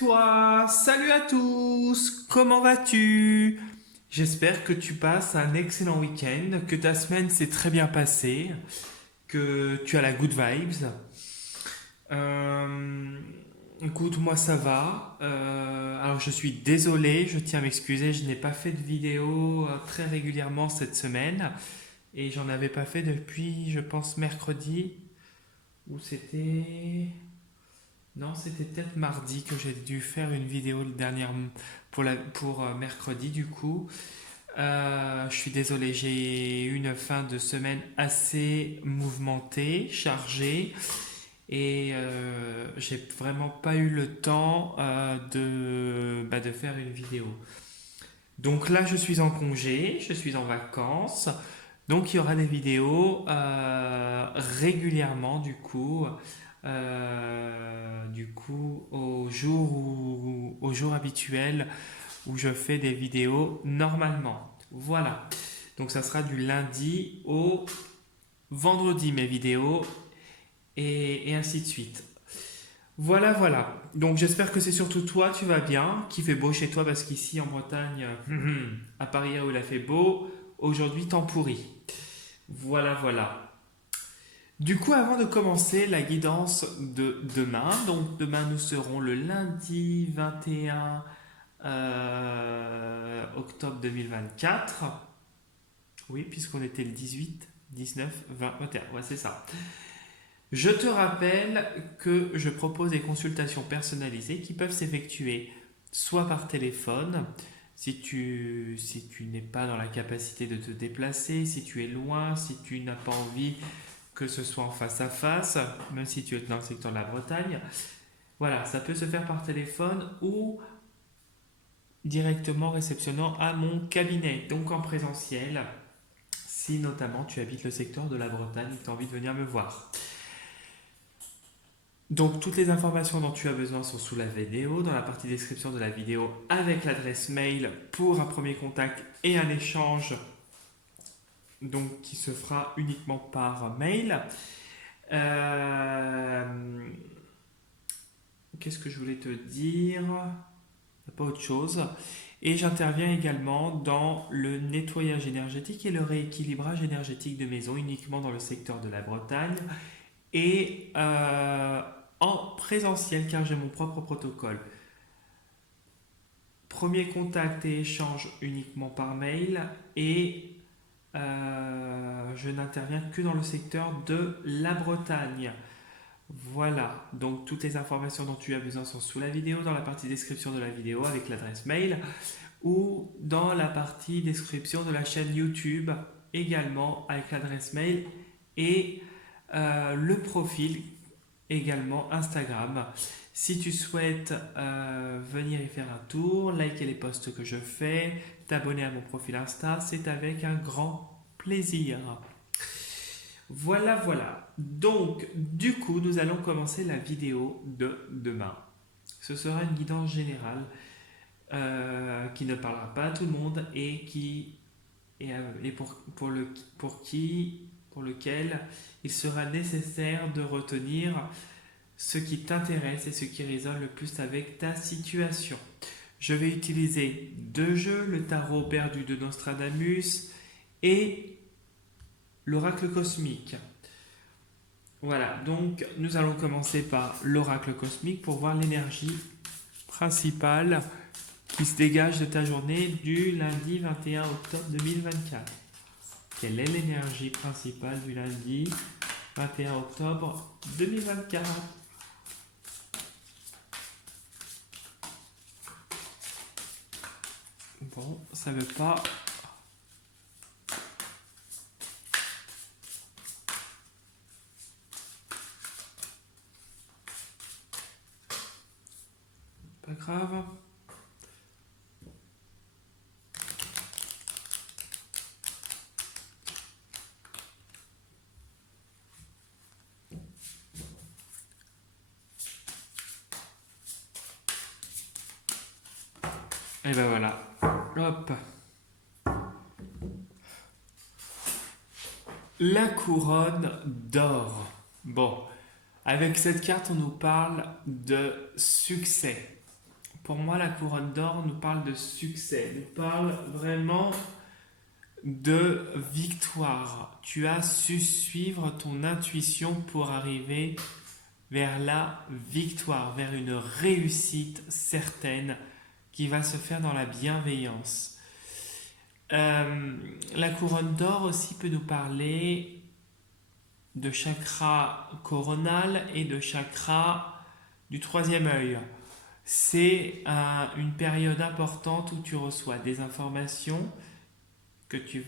toi, salut à tous, comment vas-tu? J'espère que tu passes un excellent week-end, que ta semaine s'est très bien passée, que tu as la good vibes. Euh, Écoute, moi ça va. Alors je suis désolé, je tiens à m'excuser, je n'ai pas fait de vidéo très régulièrement cette semaine et j'en avais pas fait depuis, je pense, mercredi, ou c'était... Non, c'était peut-être mardi que j'ai dû faire une vidéo dernière pour mercredi du coup. Je suis désolé, j'ai eu une fin de semaine assez mouvementée, chargée et j'ai vraiment pas eu le temps de faire une vidéo. Donc là, je suis en congé, je suis en vacances, donc il y aura des vidéos régulièrement du coup au jour habituel où je fais des vidéos normalement. Voilà. Donc ça sera du lundi au vendredi mes vidéos et ainsi de suite. Voilà, voilà. Donc j'espère que c'est surtout toi, tu vas bien, qu'il fait beau chez toi parce qu'ici en Bretagne, à Paris où il a fait beau, aujourd'hui temps pourri. Voilà, voilà. Du coup, avant de commencer la guidance de demain, donc demain nous serons le lundi 21 octobre 2024. Oui, puisqu'on était le 18, 19, 20, 21. Ouais, c'est ça. Je te rappelle que je propose des consultations personnalisées qui peuvent s'effectuer soit par téléphone, si tu n'es pas dans la capacité de te déplacer, si tu es loin, si tu n'as pas envie que ce soit en face à face, même si tu es dans le secteur de la Bretagne. Voilà, ça peut se faire par téléphone ou directement réceptionnant à mon cabinet, donc en présentiel, si notamment tu habites le secteur de la Bretagne et que tu as envie de venir me voir. Donc toutes les informations dont tu as besoin sont sous la vidéo, dans la partie description de la vidéo avec l'adresse mail pour un premier contact et un échange donc qui se fera uniquement par mail. Euh, Qu'est-ce que je voulais te dire? Pas autre chose. Et j'interviens également dans le nettoyage énergétique et le rééquilibrage énergétique de maison uniquement dans le secteur de la Bretagne et en présentiel car j'ai mon propre protocole. Premier contact et échange uniquement par mail et je n'interviens que dans le secteur de la Bretagne. Voilà, donc toutes les informations dont tu as besoin sont sous la vidéo, dans la partie description de la vidéo avec l'adresse mail ou dans la partie description de la chaîne YouTube également avec l'adresse mail et le profil également Instagram. Si tu souhaites venir y faire un tour, liker les posts que je fais, t'abonner à mon profil Insta, c'est avec un grand plaisir. Voilà, voilà. Donc, du coup, nous allons commencer la vidéo de demain. Ce sera une guidance générale qui ne parlera pas à tout le monde et qui et pour lequel il sera nécessaire de retenir ce qui t'intéresse et ce qui résonne le plus avec ta situation. Je vais utiliser deux jeux, le tarot perdu de Nostradamus et l'oracle cosmique. Voilà, donc nous allons commencer par l'oracle cosmique pour voir l'énergie principale qui se dégage de ta journée du lundi 21 octobre 2024. Quelle est l'énergie principale du lundi 21 octobre 2024? Bon, ça veut pas. Pas grave. Et ben voilà. Hop. La couronne d'or. Bon, avec cette carte, on nous parle de succès. pour moi, la couronne d'or nous parle de succès, nous parle vraiment de victoire. Tu as su suivre ton intuition pour arriver vers la victoire, vers une réussite certaine qui va se faire dans la bienveillance. La couronne d'or aussi peut nous parler de chakra coronal et de chakra du troisième œil. C'est une période importante où tu reçois des informations que tu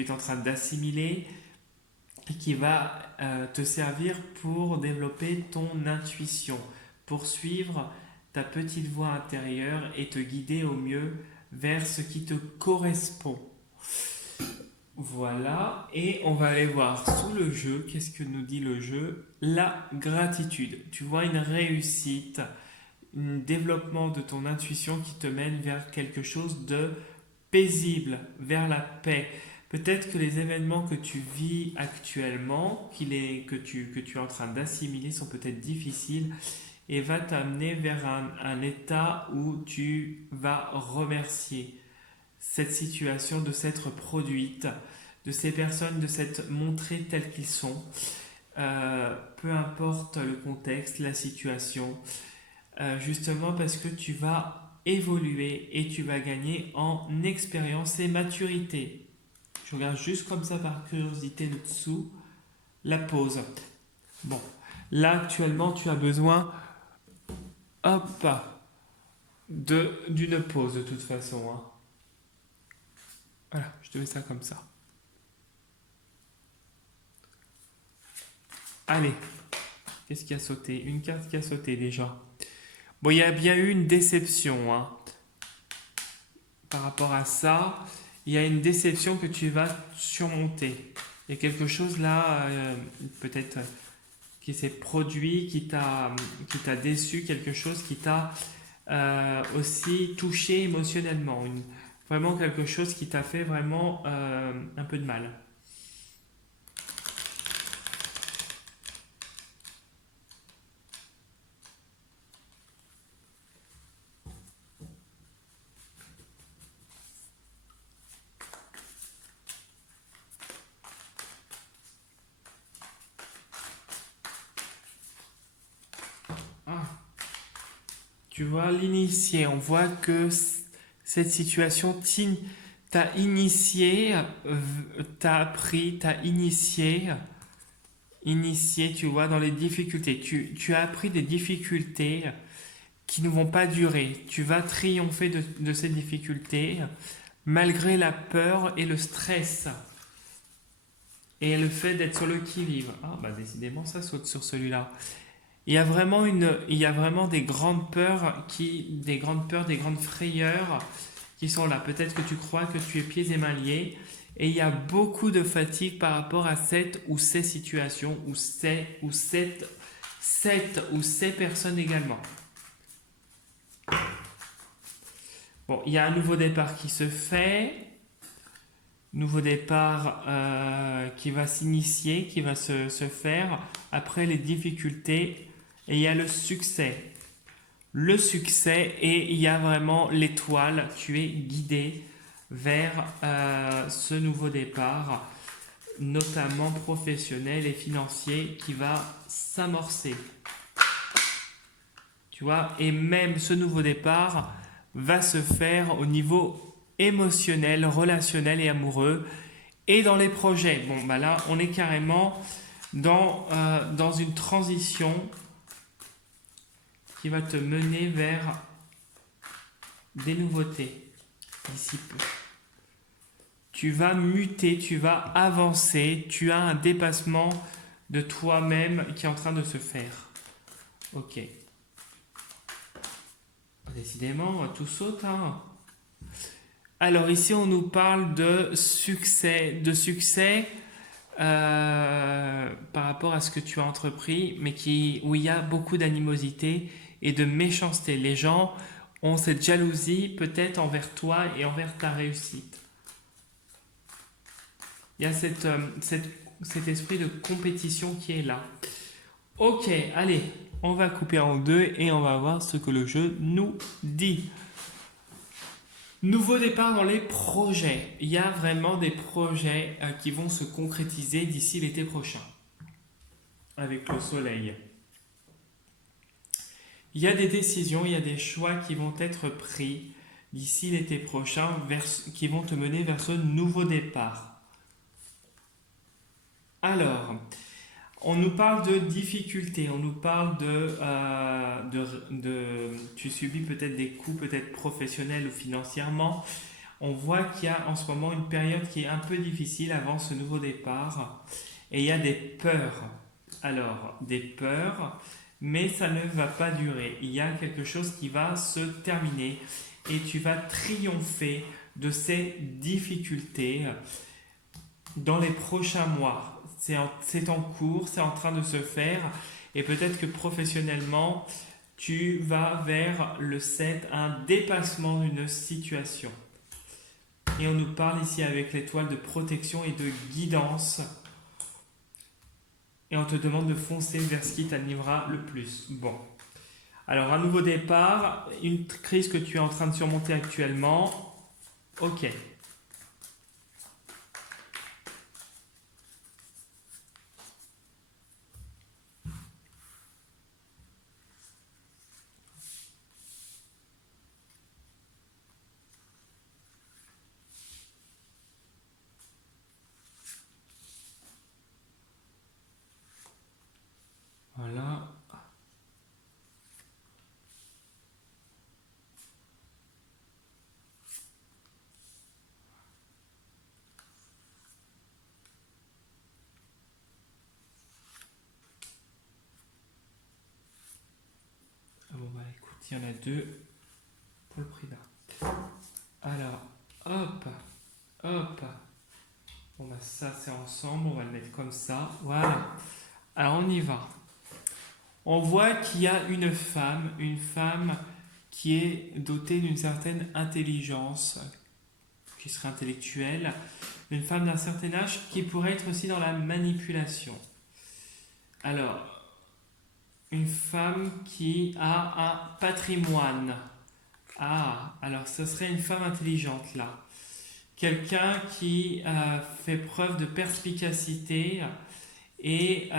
es en train d'assimiler et qui va te servir pour développer ton intuition, pour suivre ta petite voix intérieure et te guider au mieux vers ce qui te correspond. Voilà, et on va aller voir sous le jeu, qu'est-ce que nous dit le jeu? La gratitude. Tu vois une réussite, un développement de ton intuition qui te mène vers quelque chose de paisible, vers la paix. Peut-être que les événements que tu vis actuellement, que tu es en train d'assimiler, sont peut-être difficiles et va t'amener vers un état où tu vas remercier cette situation de s'être produite, de ces personnes de s'être montrées telles qu'ils sont, peu importe le contexte, la situation, justement parce que tu vas évoluer et tu vas gagner en expérience et maturité. Je regarde juste comme ça par curiosité le dessous, la pause. Bon, là actuellement tu as besoin, hop, d'une pause de toute façon, hein. Voilà, je te mets ça comme ça. Allez, qu'est-ce qui a sauté? Une carte qui a sauté déjà. Bon, il y a bien eu une déception, hein. Par rapport à ça, il y a une déception que tu vas surmonter. Il y a quelque chose là, peut-être qui s'est produit, qui t'a déçu, quelque chose qui t'a aussi touché émotionnellement. Vraiment quelque chose qui t'a fait vraiment un peu de mal. Tu vois, l'initié, on voit que cette situation t'a initié, t'a appris, t'a initié, tu vois, dans les difficultés. Tu as appris des difficultés qui ne vont pas durer. Tu vas triompher de ces difficultés malgré la peur et le stress. Et le fait d'être sur le qui-vive. Ah, bah décidément, ça saute sur celui-là. Il y a vraiment des grandes peurs, des grandes frayeurs qui sont là. Peut-être que tu crois que tu es pieds et mains liés. Et il y a beaucoup de fatigue par rapport à cette ou ces situations, ou cette ou ces personnes également. Bon, il y a un nouveau départ qui se fait. Nouveau départ qui va s'initier, qui va se faire après les difficultés. Et il y a le succès. Le succès, et il y a vraiment l'étoile. Tu es guidé vers ce nouveau départ, notamment professionnel et financier, qui va s'amorcer. Tu vois, et même ce nouveau départ va se faire au niveau émotionnel, relationnel et amoureux, et dans les projets. Bon, bah là, on est carrément dans une transition qui va te mener vers des nouveautés d'ici peu. Tu vas muter, tu vas avancer, tu as un dépassement de toi-même qui est en train de se faire. Ok. Décidément, tout saute, hein. Alors ici, on nous parle de succès par rapport à ce que tu as entrepris, mais où il y a beaucoup d'animosité et de méchanceté. Les gens ont cette jalousie peut-être envers toi et envers ta réussite. Il y a cet esprit de compétition qui est là. Ok, allez, On va couper en deux et on va voir ce que le jeu nous dit. Nouveau départ dans les projets. Il y a vraiment des projets qui vont se concrétiser d'ici l'été prochain avec le soleil. Il y a des décisions, il y a des choix qui vont être pris d'ici l'été prochain qui vont te mener vers ce nouveau départ. Alors, on nous parle de difficultés, on nous parle tu subis peut-être des coups, peut-être professionnels ou financièrement. On voit qu'il y a en ce moment une période qui est un peu difficile avant ce nouveau départ. Et il y a des peurs. Alors, des peurs, mais ça ne va pas durer. Il y a quelque chose qui va se terminer et tu vas triompher de ces difficultés dans les prochains mois. C'est en cours, c'est en train de se faire et peut-être que professionnellement, tu vas vers le 7, un dépassement d'une situation. Et on nous parle ici avec l'étoile de protection et de guidance. Et on te demande de foncer vers ce qui t'animera le plus. Bon. Alors, un nouveau départ, une crise que tu es en train de surmonter actuellement. Ok. Voilà. Bon, bah écoute, il y en a deux pour le prix d'un. Alors, hop, hop. Bon, bah ça, c'est ensemble, on va le mettre comme ça. Voilà. Alors, on y va. On voit qu'il y a une femme qui est dotée d'une certaine intelligence, qui serait intellectuelle, une femme d'un certain âge qui pourrait être aussi dans la manipulation. Alors, une femme qui a un patrimoine. Ah, alors ce serait une femme intelligente là. Quelqu'un qui fait preuve de perspicacité et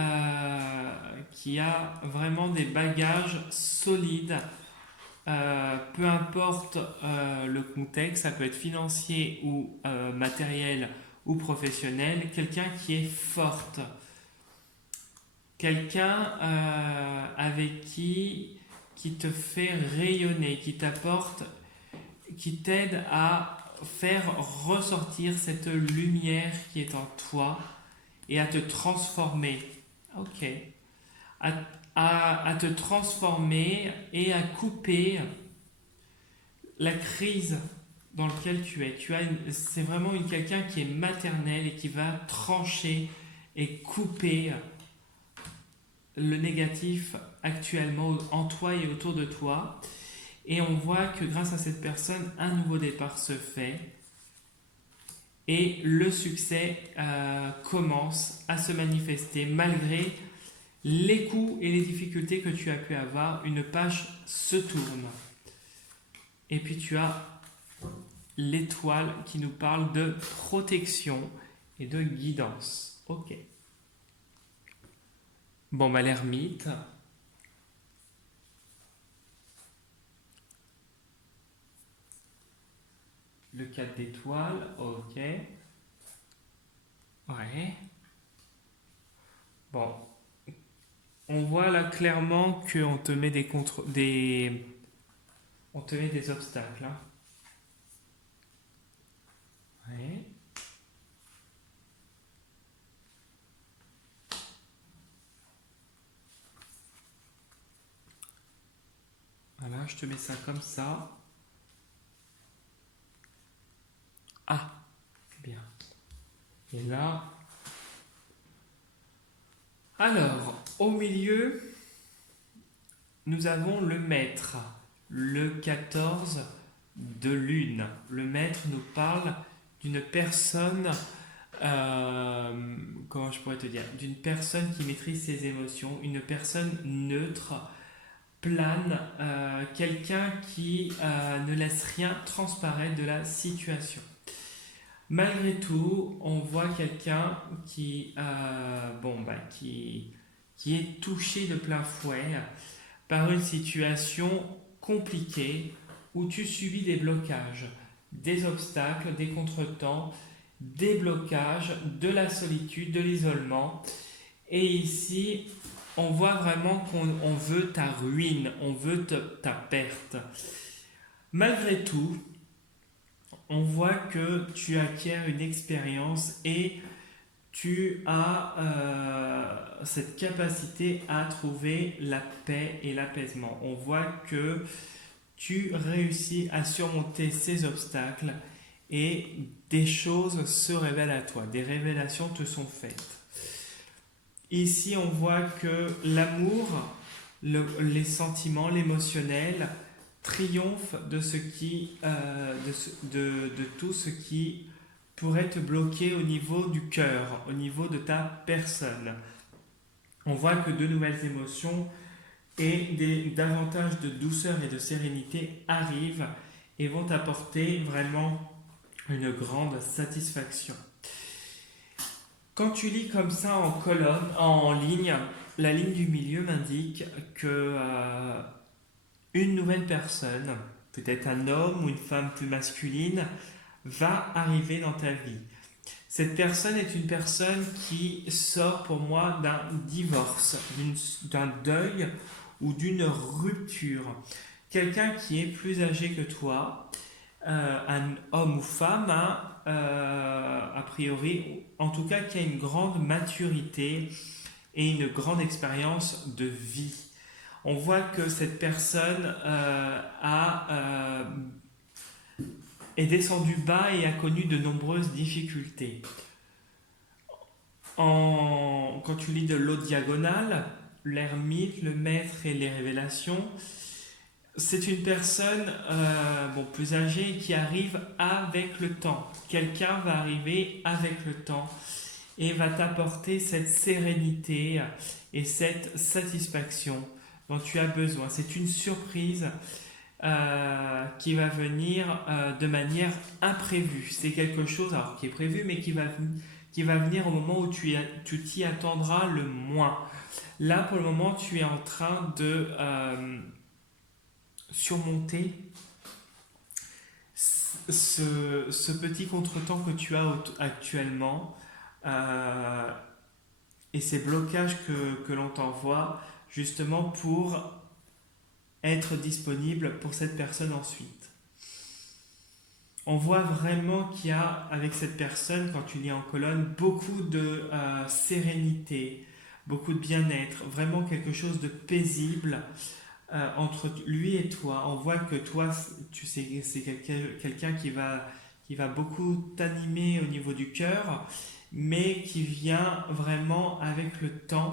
qui a vraiment des bagages solides, peu importe le contexte, ça peut être financier ou matériel ou professionnel, quelqu'un qui est forte, quelqu'un avec qui te fait rayonner, qui t'apporte, qui t'aide à faire ressortir cette lumière qui est en toi et à te transformer. Ok. À te transformer et à couper la crise dans laquelle tu es. C'est vraiment quelqu'un qui est maternel et qui va trancher et couper le négatif actuellement en toi et autour de toi. Et on voit que grâce à cette personne, un nouveau départ se fait et le succès commence à se manifester malgré les coups et les difficultés que tu as pu avoir. Une page se tourne. Et puis tu as l'étoile qui nous parle de protection et de guidance. Ok. Bon, bah l'ermite. Le 4 d'étoiles, ok. Ouais. Bon. On voit là clairement qu'on te met on te met des obstacles. Hein. Ouais. Voilà, je te mets ça comme ça. Ah, bien. Et là, alors, au milieu, nous avons le maître, le 14 de lune. Le maître nous parle d'une personne, comment je pourrais te dire, d'une personne qui maîtrise ses émotions, une personne neutre, plane, quelqu'un qui ne laisse rien transparaître de la situation. Malgré tout, on voit quelqu'un qui est touché de plein fouet par une situation compliquée où tu subis des blocages, des obstacles, des contretemps, des blocages, de la solitude, de l'isolement. Et ici, on voit vraiment qu'on veut ta ruine, on veut ta perte. Malgré tout, on voit que tu acquiers une expérience et tu as cette capacité à trouver la paix et l'apaisement. On voit que tu réussis à surmonter ces obstacles et des choses se révèlent à toi, des révélations te sont faites. Ici, on voit que l'amour, les sentiments, l'émotionnel triomphe de tout ce qui pourrait te bloquer au niveau du cœur, au niveau de ta personne. On voit que de nouvelles émotions et davantage de douceur et de sérénité arrivent et vont t'apporter vraiment une grande satisfaction. Quand tu lis comme ça en colonne, en ligne, la ligne du milieu m'indique que une nouvelle personne, peut-être un homme ou une femme plus masculine, va arriver dans ta vie. Cette personne est une personne qui sort pour moi d'un divorce, d'un deuil ou d'une rupture. Quelqu'un qui est plus âgé que toi, un homme ou femme, a priori, en tout cas qui a une grande maturité et une grande expérience de vie. On voit que cette personne est descendue bas et a connu de nombreuses difficultés. Quand tu lis de l'autre diagonale, l'ermite, le maître et les révélations, c'est une personne plus âgée qui arrive avec le temps. Quelqu'un va arriver avec le temps et va t'apporter cette sérénité et cette satisfaction dont tu as besoin. C'est une surprise qui va venir de manière imprévue. C'est quelque chose qui est prévu mais qui va venir au moment où tu t'y attendras le moins. Là, pour le moment, tu es en train de surmonter ce petit contretemps que tu as actuellement et ces blocages que l'on t'envoie justement pour être disponible pour cette personne ensuite. On voit vraiment qu'il y a avec cette personne, quand tu lis en colonne, beaucoup de sérénité, beaucoup de bien-être, vraiment quelque chose de paisible entre lui et toi. On voit que toi, tu sais, c'est quelqu'un qui va beaucoup t'animer au niveau du cœur, mais qui vient vraiment avec le temps.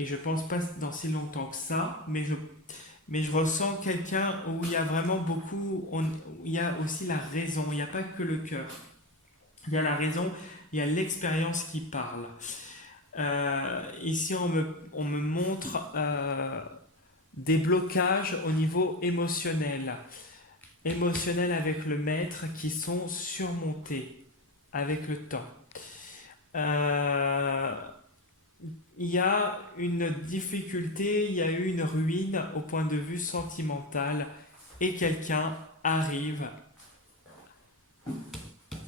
Et je pense pas dans si longtemps que ça, mais je ressens quelqu'un où il y a vraiment beaucoup, il y a aussi la raison, il n'y a pas que le cœur. Il y a la raison, il y a l'expérience qui parle. Ici, on me montre des blocages au niveau émotionnel. Émotionnel avec le maître qui sont surmontés avec le temps. Il y a une difficulté, il y a eu une ruine au point de vue sentimental et quelqu'un arrive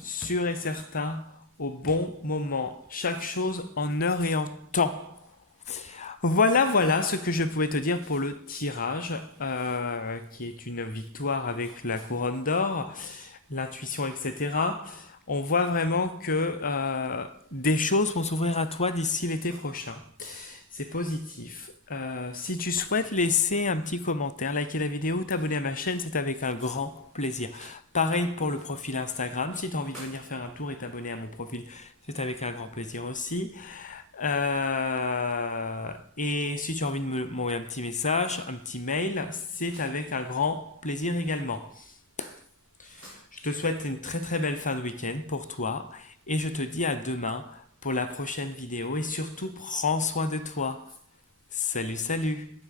sûr et certain au bon moment. Chaque chose en heure et en temps. Voilà ce que je pouvais te dire pour le tirage, qui est une victoire avec la couronne d'or, l'intuition, etc. On voit vraiment que des choses vont s'ouvrir à toi d'ici l'été prochain. C'est positif. Si tu souhaites laisser un petit commentaire, liker la vidéo, t'abonner à ma chaîne, c'est avec un grand plaisir. Pareil pour le profil Instagram. Si tu as envie de venir faire un tour et t'abonner à mon profil, c'est avec un grand plaisir aussi. Et si tu as envie de m'envoyer un petit message, un petit mail, c'est avec un grand plaisir également. Je te souhaite une très très belle fin de week-end pour toi et je te dis à demain pour la prochaine vidéo et surtout prends soin de toi. Salut.